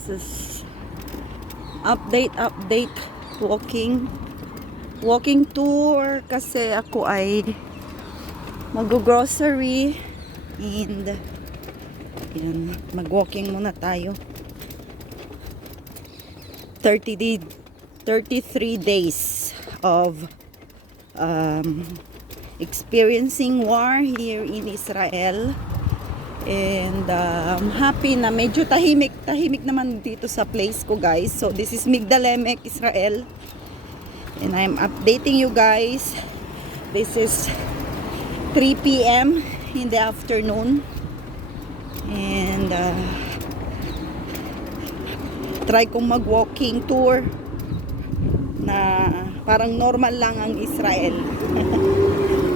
This is update walking tour kasi ako ay mag-grocery and yan, mag-walking muna tayo. 33 days of experiencing war here in Israel. And I'm happy na medyo tahimik naman dito sa place ko, guys. So this is Migdal-Emek, Israel. And I'm updating you guys. This is 3 p.m. in the afternoon. And try kong mag-walking tour na parang normal lang ang Israel.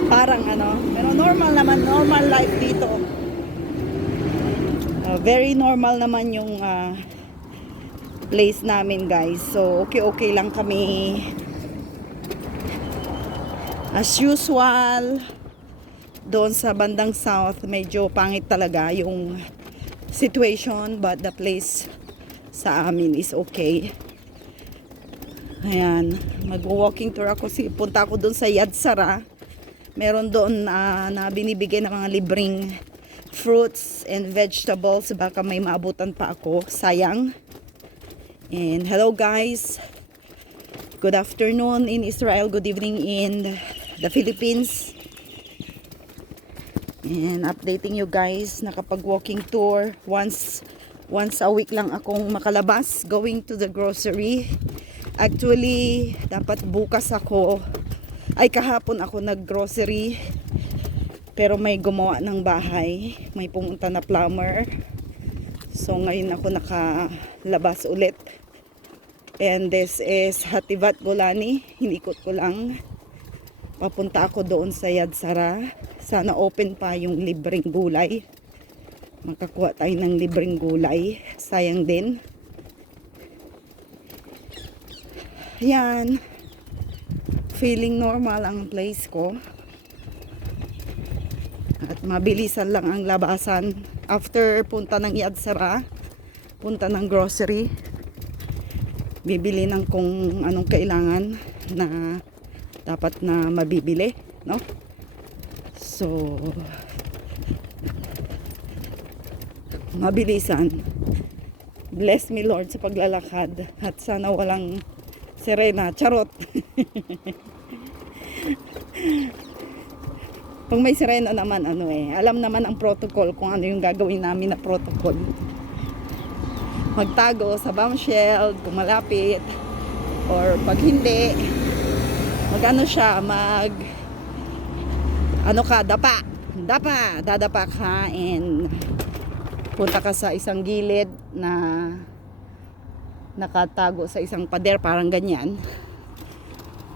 Parang pero normal life dito. Very normal naman yung place namin, guys. So okay lang kami as usual. Doon sa bandang south medyo pangit talaga yung situation, but the place sa amin is okay. Ayan, mag-walking tour ako. Punta ako doon sa Yad Sarah. Meron doon na binibigay ng mga libreng fruits and vegetables. Baka may maabutan pa ako. Sayang. And hello, guys. Good afternoon in Israel. Good evening in the Philippines. And updating you guys. Nakapag-walking tour. Once a week lang akong makalabas. Going to the grocery. Actually, dapat bukas ako. Kahapon ako nag-grocery. Pero may gumawa ng bahay. May pumunta na plumber. So ngayon ako nakalabas ulit. And this is Hativat Golani. Hinikot ko lang. Papunta ako doon sa Yad Sarah. Sana open pa yung libreng gulay. Makakuha tayo ng libreng gulay. Sayang din. Yan. Feeling normal ang place ko. At mabilisan lang ang labasan. After punta ng Yad Sarah, punta ng grocery, bibili ng kung anong kailangan na dapat na mabibili, no? So mabilisan. Bless me, Lord, sa paglalakad. At sana walang sirena. Charot. Pag may sirena naman, alam naman ang protocol kung ano yung gagawin namin na protocol. Magtago sa bombshell kung malapit, or pag hindi, dadapa ka and punta ka sa isang gilid na nakatago sa isang pader, parang ganyan.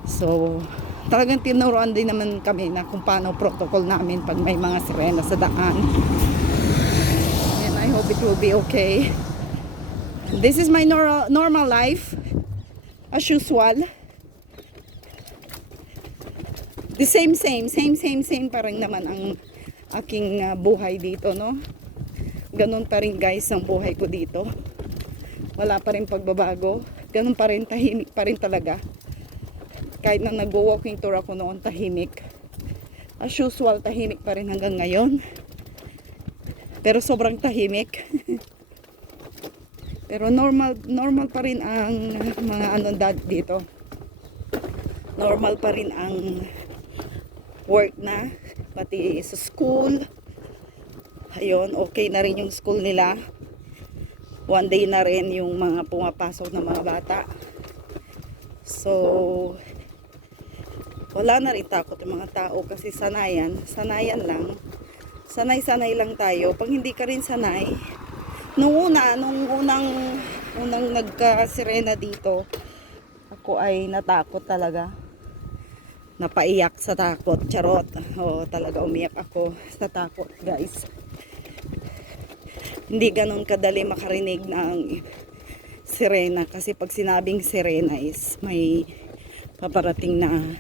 So talagang tinuruan din naman kami na kung paano protocol namin pag may mga sirena sa daan. And I hope it will be okay. This is my normal life as usual. The same pa rin naman ang aking buhay dito, no? Ganun pa rin, guys, ang buhay ko dito. Wala pa rin pagbabago. Ganun pa rin, tahimik pa rin talaga. Kahit na nag-walking tour ako noon, tahimik. As usual, tahimik pa rin hanggang ngayon. Pero sobrang tahimik. Pero normal pa rin ang mga dito. Normal pa rin ang work na. Pati sa school. Ayun, okay na rin yung school nila. One day na rin yung mga pumapasok na mga bata. So wala na rin takot yung mga tao kasi sanayan lang. Sanay lang tayo. Pag hindi ka rin sanay, nung unang nagka-sirena dito, ako ay natakot talaga. Napaiyak sa takot. Charot. Talaga umiyak ako sa takot, guys. Hindi ganun kadali makarinig ng sirena kasi pag sinabing sirena is may paparating na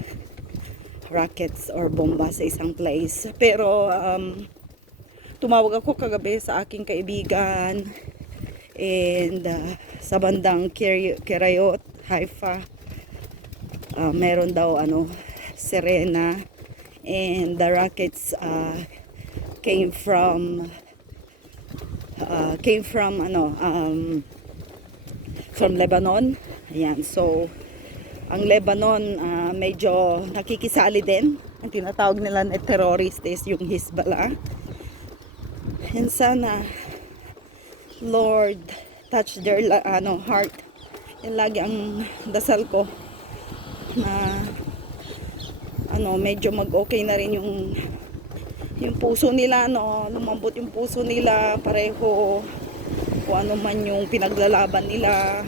rockets or bomba sa isang place. Pero tumawag ako kagabi sa aking kaibigan And sa bandang Kirayot, Haifa, meron daw Serena, and the rockets came from from Lebanon. Ayan, so ang Lebanon medyo nakikisali din. Ang tinatawag nila na terrorist is yung Hezbollah. And sana Lord touch their heart. Yan lagi ang dasal ko na medyo mag-okay na rin yung puso nila, lumambot yung puso nila, pareho kung ano man yung pinaglalaban nila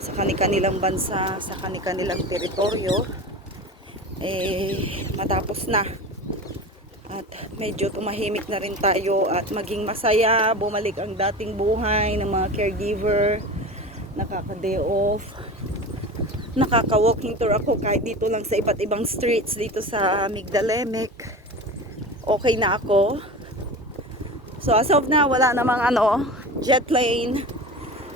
sa kanilang bansa, sa kanilang teritoryo, matapos na at medyo tumahimik na rin tayo at maging masaya, bumalik ang dating buhay ng mga caregiver, nakaka-day off, nakaka-walking tour ako kahit dito lang sa iba't ibang streets dito sa Migdalemek. Okay na ako. So as of now, wala namang jet plane,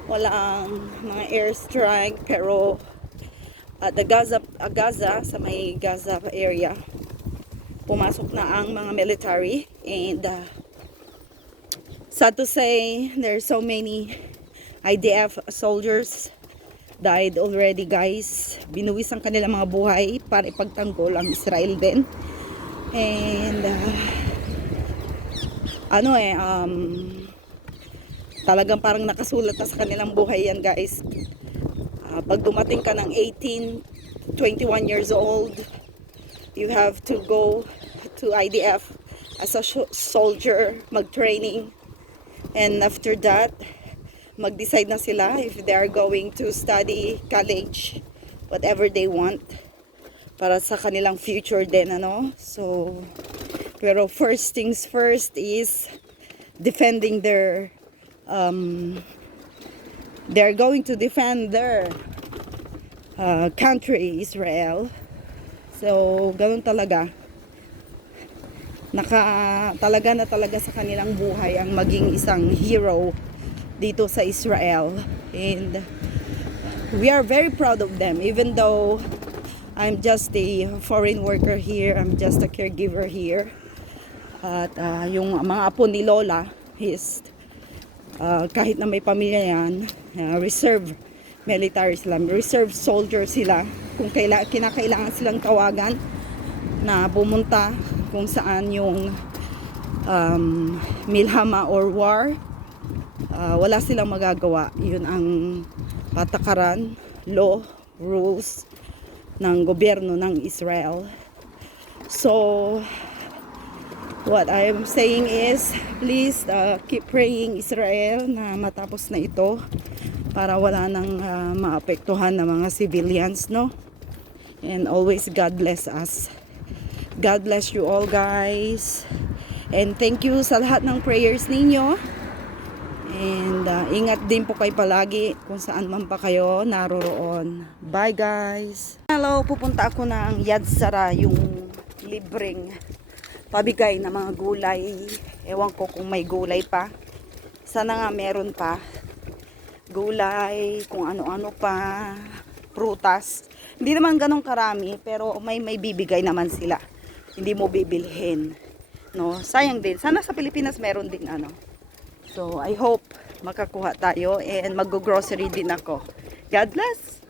walang mga airstrike, pero at Gaza, sa may Gaza area, pumasok na ang mga military, and sad to say, there's so many IDF soldiers died already, guys. Binuwis ang kanilang mga buhay para ipagtanggol ang Israel din. And talagang parang nakasulat na sa kanilang buhay yan, guys. Pag dumating ka ng 18, 21 years old, you have to go to IDF as a soldier, mag-training, and after that, mag-decide na sila if they are going to study college, whatever they want, para sa kanilang future din, So, pero first things first is defending their, they're going to defend their country, Israel. So, ganun talaga. Talaga sa kanilang buhay ang maging isang hero dito sa Israel. And we are very proud of them. Even though I'm just a foreign worker here, I'm just a caregiver here. At yung mga apo ni Lola is kahit na may pamilya yan, reserve military sila, reserve soldier sila. Kung kinakailangan silang tawagan na pumunta kung saan yung milhama or war, wala silang magagawa. Yun ang patakaran, law, rules ng gobyerno ng Israel. So what I am saying is, please keep praying Israel na matapos na ito para wala nang maapektuhan ng mga civilians, And always God bless us. God bless you all, guys. And thank you sa lahat ng prayers ninyo. And ingat din po kayo palagi kung saan man pa kayo naroroon. Bye, guys. Hello, pupunta ako ng Yad Sarah, yung libreng pabigay na mga gulay. Ewan ko kung may gulay pa. Sana nga meron pa. Gulay, kung ano-ano pa, prutas. Hindi naman ganong karami, pero may bibigay naman sila. Hindi mo bibilhin. Sayang din. Sana sa Pilipinas meron din So, I hope makakuha tayo and mag-grocery din ako. God bless!